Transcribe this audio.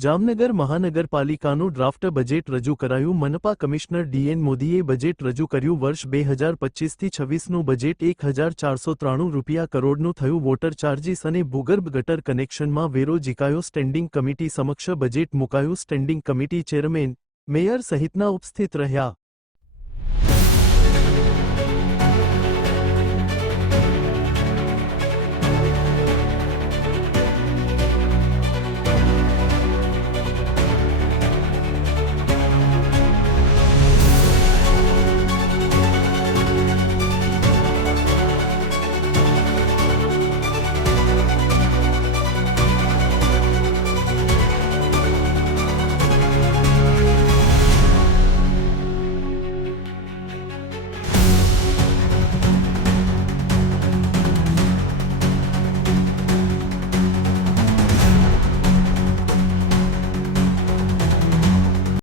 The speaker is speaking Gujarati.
જામનગર મહાનગરપાલિકાનું ડ્રાફ્ટ બજેટ રજૂ કરાયું. મનપા કમિશનર ડીએન મોદીએ બજેટ રજૂ કર્યું. વર્ષ 2025-26નું બજેટ ₹1,493 કરોડનું થયું. વોટર ચાર્જિસ અને ભૂગર્ભ ગટર કનેક્શનમાં વેરો ઝીકાયો. સ્ટેન્ડિંગ કમિટી સમક્ષ બજેટ મુકાયું. સ્ટેન્ડિંગ કમિટી ચેરમેન, મેયર સહિતના ઉપસ્થિત રહ્યા.